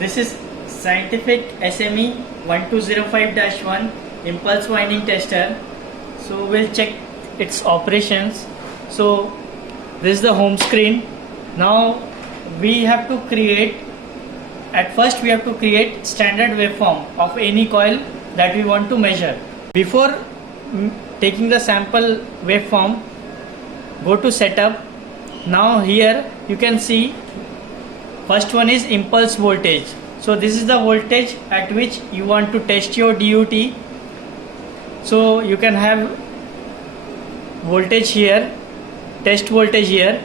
This is Scientific SME 1205-1 impulse winding tester. So we'll check its operations. So this is the home screen. Now we have to create, at first we have to create standard waveform of any coil that we want to measure. Before taking the sample waveform, go to setup. Now here you can see first one is impulse voltage. So this is the voltage at which you want to test your DUT. So you can have voltage here, test voltage here.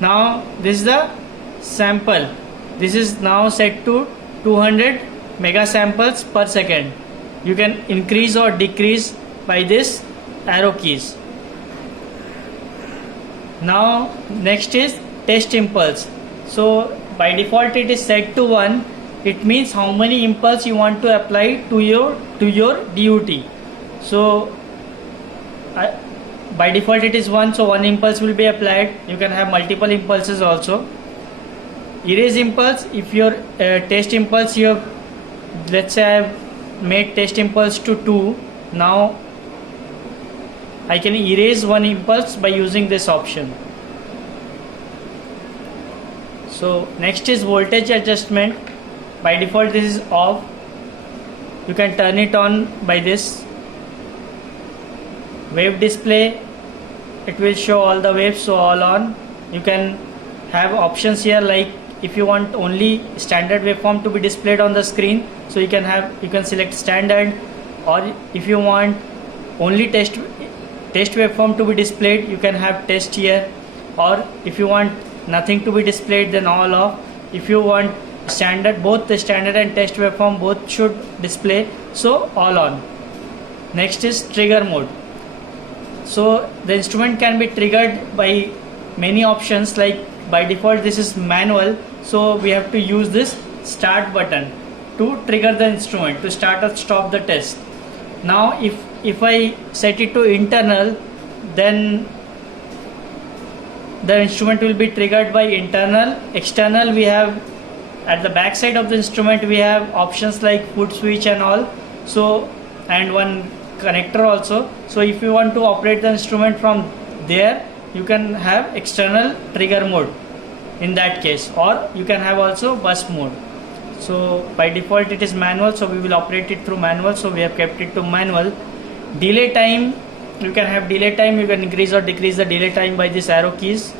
Now this is the sample. This is now set to 200 megasamples per second. You can increase or decrease by this arrow keys. Now next is test impulse. So by default it is set to 1. It means how many impulse you want to apply to your DUT. So by default it is 1, so 1 impulse will be applied. You can have multiple impulses also. Erase impulse, if your test impulse you have, let's say I have made test impulse to 2. Now I can erase 1 impulse by using this option. So next is voltage adjustment. By default this is off. You can turn it on by this. Wave display, it will show all the waves, so all on. You can have options here, like if you want only standard waveform to be displayed on the screen, so you can select standard, or if you want only test waveform to be displayed, you can have test here, or if you want nothing to be displayed, then all off. If you want standard, both the standard and test waveform both should display, so all on. Next is trigger mode. So the instrument can be triggered by many options, like by default this is manual, so we have to use this start button to trigger the instrument to start or stop the test. Now if I set it to internal, then the instrument will be triggered by internal. External, we have at the back side of the instrument we have options like foot switch and all, so, and one connector also. So if you want to operate the instrument from there, you can have external trigger mode in that case, or you can have also bus mode. So by default it is manual, so we will operate it through manual, so we have kept it to manual. Delay time, you can have delay time, you can increase or decrease the delay time by these arrow keys.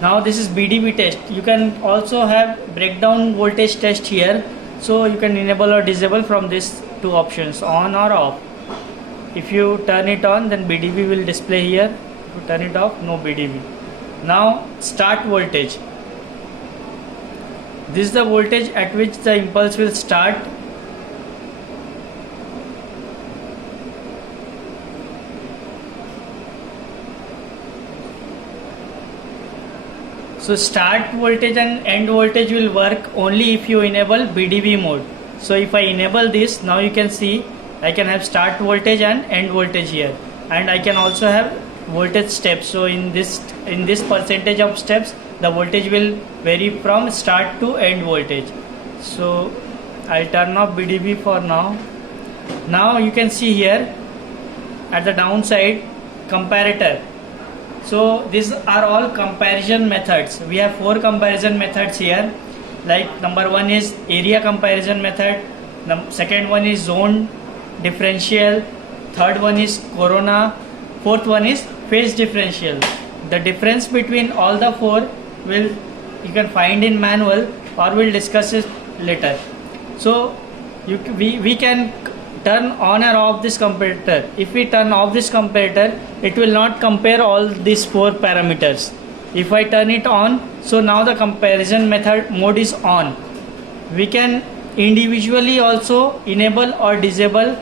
Now this is BDV test. You can also have breakdown voltage test here, so you can enable or disable from these two options, on or off. If you turn it on, then BDV will display here. If you turn it off, no BDV. Now start voltage. This is the voltage at which the impulse will start. So start voltage and end voltage will work only if you enable BDV mode. So if I enable this, now you can see I can have start voltage and end voltage here, and I can also have voltage steps. So in this percentage of steps, the voltage will vary from start to end voltage. So I'll turn off BDV for now. Now you can see here at the downside comparator. So these are all comparison methods. We have 4 comparison methods here. Like number 1 is area comparison method, second one is zone differential, third one is corona, fourth one is phase differential. The difference between all the 4 you can find in manual, or we'll discuss it later. So we can turn on or off this comparator. If we turn off this comparator, it will not compare all these 4 parameters. If I turn it on, so now the comparison method mode is on. We can individually also enable or disable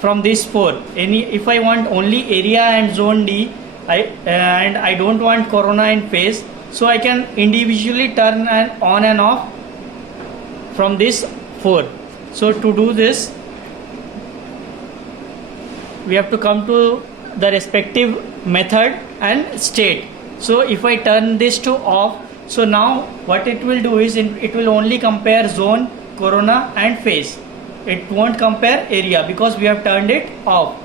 from these 4. If I want only area and zone D, and I don't want corona and phase, so I can individually turn on and off from this 4. So to do this, we have to come to the respective method and state. So if I turn this to off, So now what it will do is it will only compare zone, corona and phase. It won't compare area because we have turned it off.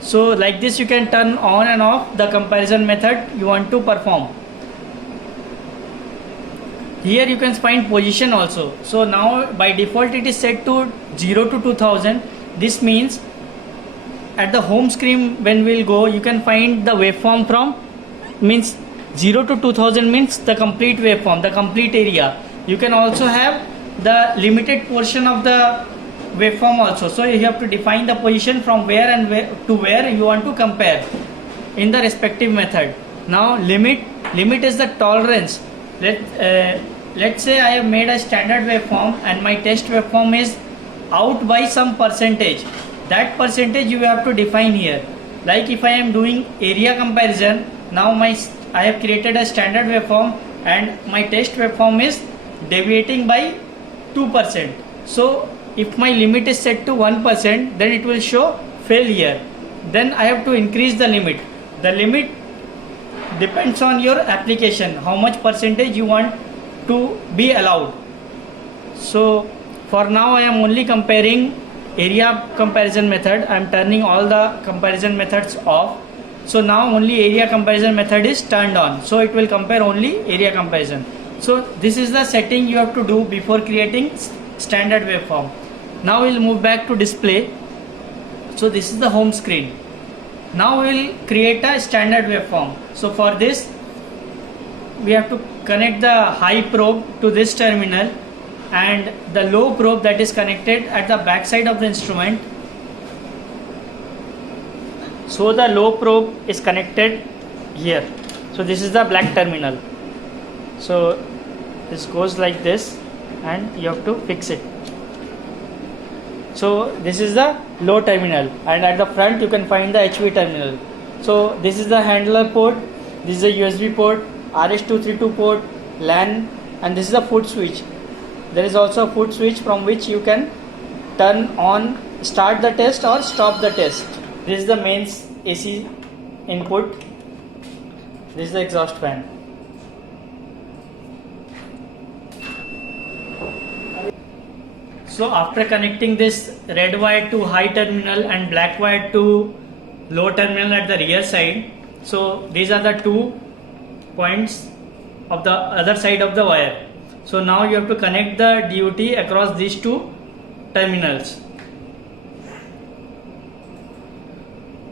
So like this you can turn on and off the comparison method you want to perform. Here you can find position also. So now by default it is set to 0 to 2000. This means at the home screen when we'll go, you can find the waveform from, means 0 to 2000 means the complete waveform, the complete area. You can also have the limited portion of the waveform also. So you have to define the position from where and where to where you want to compare in the respective method. Now limit is the tolerance. Let's say I have made a standard waveform and my test waveform is out by some percentage. That percentage you have to define here. Like if I am doing area comparison, now I have created a standard waveform and my test waveform is deviating by 2%. So if my limit is set to 1%, then it will show failure. Then I have to increase the limit. The limit depends on your application, how much percentage you want to be allowed. So for now I am only comparing area comparison method. I am turning all the comparison methods off. So now only area comparison method is turned on. So it will compare only area comparison. So this is the setting you have to do before creating standard waveform. Now we'll move back to display. So this is the home screen. Now we'll create a standard waveform. So for this we have to connect the high probe to this terminal and the low probe that is connected at the back side of the instrument. So the low probe is connected here. So this is the black terminal. So this goes like this and you have to fix it. So this is the low terminal and at the front you can find the HV terminal. So this is the handler port, this is a USB port, RS-232 port, LAN, and this is a foot switch. There is also a foot switch from which you can turn on, start the test or stop the test. This is the mains AC input. This is the exhaust fan. So after connecting this red wire to high terminal and black wire to low terminal at the rear side, so these are the 2 points of the other side of the wire. So now you have to connect the DUT across these 2 terminals.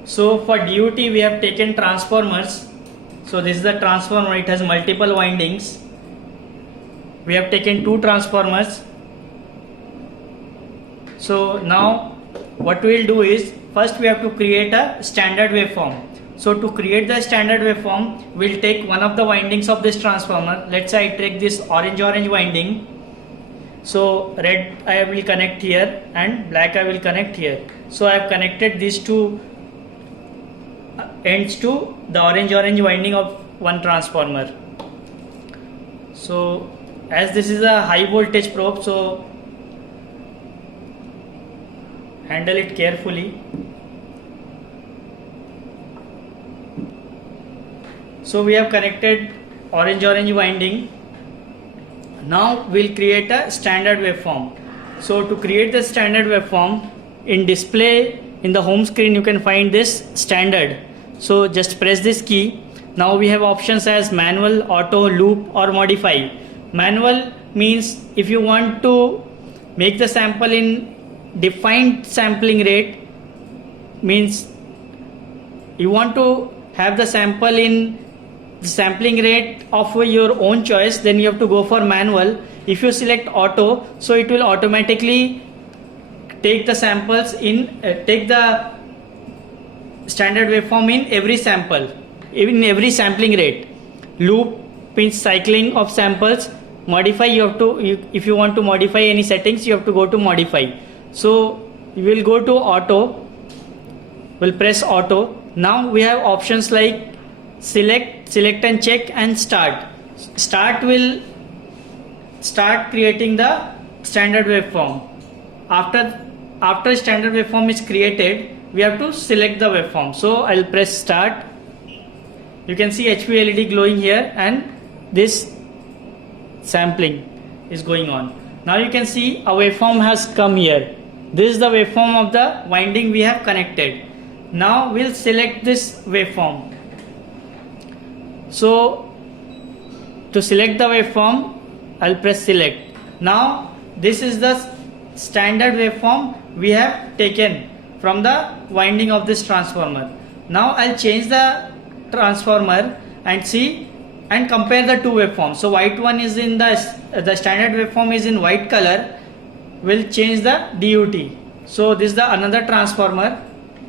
So for DUT we have taken transformers. So this is the transformer, it has multiple windings. We have taken 2 transformers. So now what we will do is first we have to create a standard waveform. So to create the standard waveform, we'll take one of the windings of this transformer. Let's say I take this orange winding. So red I will connect here and black I will connect here. So I have connected these 2 ends to the orange winding of one transformer. So as this is a high voltage probe, so handle it carefully. So we have connected orange winding. Now we'll create a standard waveform. So to create the standard waveform, in display in the home screen you can find this standard. So just press this key. Now we have options as manual, auto, loop or modify. Manual means if you want to make the sample in defined sampling rate, means you want to have the sample in the sampling rate of your own choice, then you have to go for manual. If you select auto, so it will automatically take the samples in take the standard waveform in every sample, in every sampling rate. Loop means cycling of samples. Modify, you have to, if you want to modify any settings, you have to go to modify. So you will go to auto, we'll press auto. Now we have options like select and check and start. Start will start creating the standard waveform. After standard waveform is created, we have to select the waveform. So I'll press start. You can see HV LED glowing here and this sampling is going on. Now you can see a waveform has come here. This is the waveform of the winding we have connected. Now we'll select this waveform. So to select the waveform, I'll press select. Now this is the standard waveform we have taken from the winding of this transformer. Now I'll change the transformer and see and compare the two waveforms. So white one is in the standard waveform is in white color. We'll change the DUT. So this is the another transformer.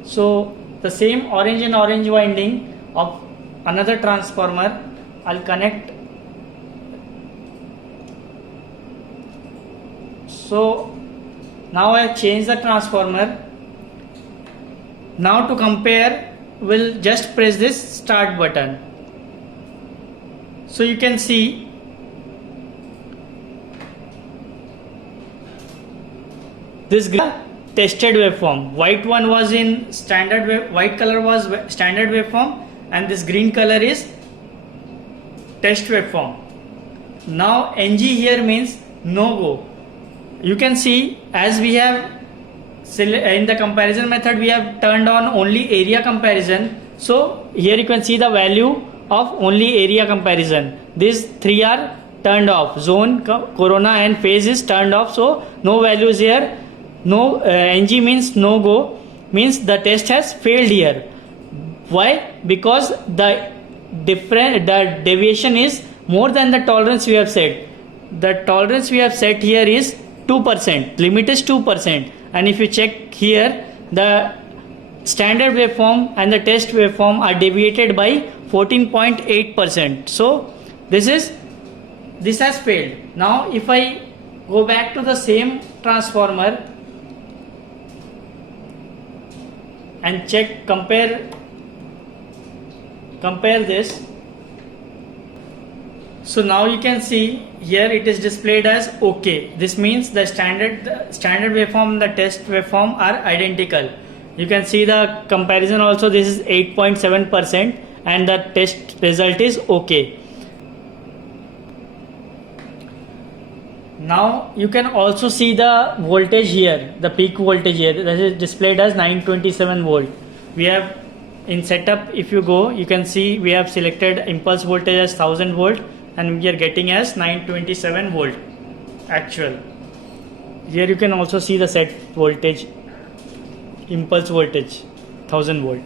So the same orange and orange winding of another transformer, I'll connect. So now I have changed the transformer. Now to compare, we'll just press this start button. So you can see this tested waveform. White one was in standard wave, white color was standard waveform, and this green color is test waveform. Now NG here means no go. You can see as we have in the comparison method we have turned on only area comparison. So here you can see the value of only area comparison. These three are turned off. Zone, corona and phase is turned off. So no values here. No NG means no go, means the test has failed here. Why? Because the deviation is more than the tolerance we have set. The tolerance we have set here is 2%. Limit is 2%. And if you check here, the standard waveform and the test waveform are deviated by 14.8%. So this has failed. Now if I go back to the same transformer and check, compare this. So now you can see here it is displayed as OK. This means the standard waveform and the test waveform are identical. You can see the comparison also. This is 8.7% and the test result is OK. Now you can also see the voltage here, the peak voltage here, that is displayed as 927 volt. We have in setup, if you go, you can see we have selected impulse voltage as 1000 volt and we are getting as 927 volt actual. Here you can also see the set voltage, impulse voltage 1000 volt.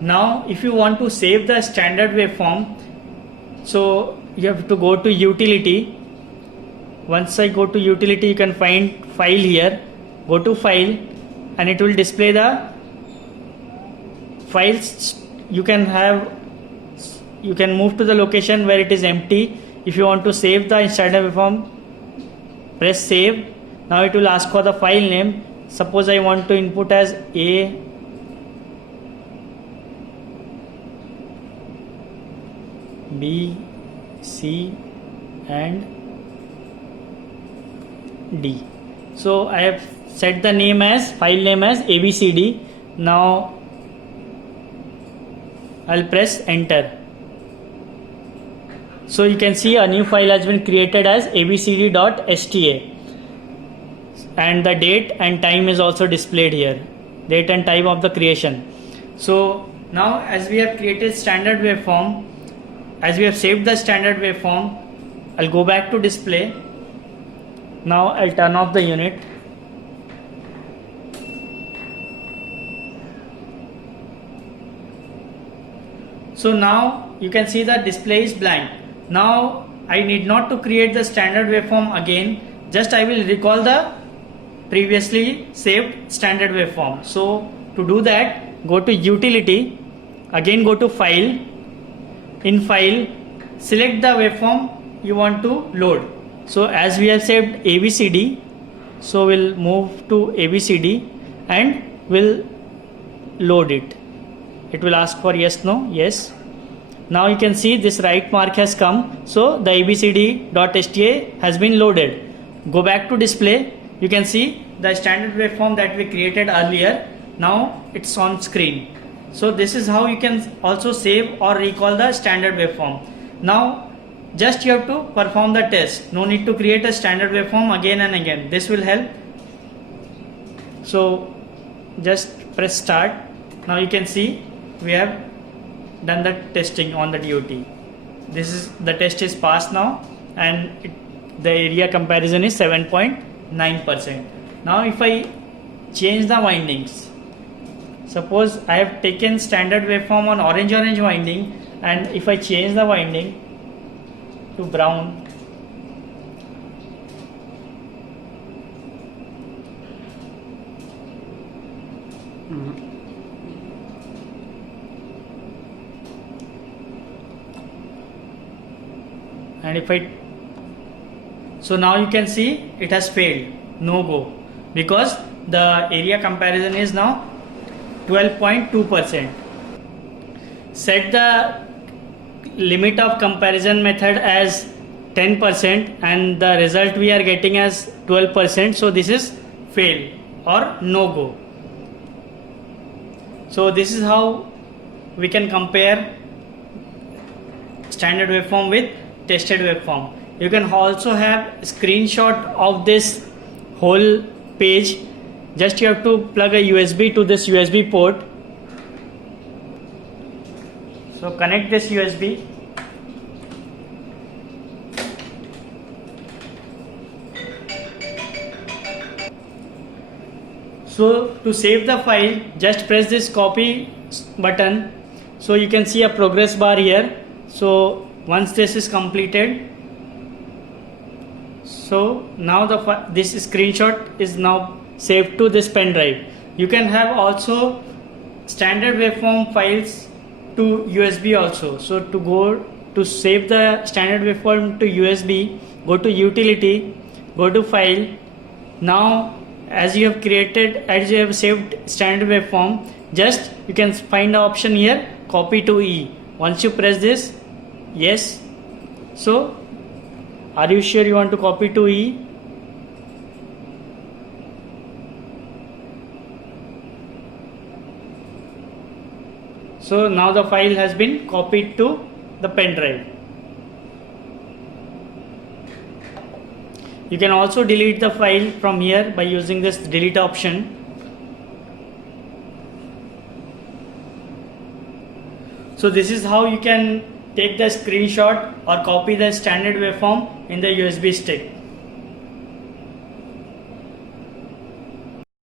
Now if you want to save the standard waveform, so you have to go to utility. Once I go to utility, you can find file here. Go to file and it will display the files. You can move to the location where it is empty. If you want to save the standard waveform, press save. Now it will ask for the file name. Suppose I want to input as A, B, C and D. So I have set the name as file name as ABCD. Now I'll press enter. So you can see a new file has been created as abcd.sta and the date and time is also displayed here, date and time of the creation. So now as we have created standard waveform, as we have saved the standard waveform, I'll go back to display. Now I'll turn off the unit. So now you can see the display is blank. Now I need not to create the standard waveform again. Just I will recall the previously saved standard waveform. So to do that, go to utility, again go to file. In file, select the waveform you want to load. So as we have saved ABCD, so we'll move to ABCD and we'll load it. It will ask for yes, no, yes. Now you can see this right mark has come. So the abcd.sta has been loaded. Go back to display. You can see the standard waveform that we created earlier. Now it's on screen. So this is how you can also save or recall the standard waveform. Now just you have to perform the test. No need to create a standard waveform again and again. This will help. So just press start. Now you can see we have done the testing on the DOT. The test is passed now, and the area comparison is 7.9%. Now if I change the windings, suppose I have taken standard waveform on orange winding, and if I change the winding to brown, and so now you can see it has failed, no go, because the area comparison is now 12.2%. Set the limit of comparison method as 10% and the result we are getting as 12%, so this is fail or no go. So this is how we can compare standard waveform with tested waveform. You can also have a screenshot of this whole page. Just you have to plug a USB to this USB port. So connect this USB. So to save the file, just press this copy button. So you can see a progress bar here. So once this is completed, so now this screenshot is now saved to this pen drive. You can have also standard waveform files to USB also. So to save the standard waveform to USB, go to utility, go to file. Now as you have saved standard waveform, just you can find the option here, copy to E. Once you press this, yes. So are you sure you want to copy to E? So now the file has been copied to the pen drive. You can also delete the file from here by using this delete option. So this is how you can take the screenshot or copy the standard waveform in the USB stick.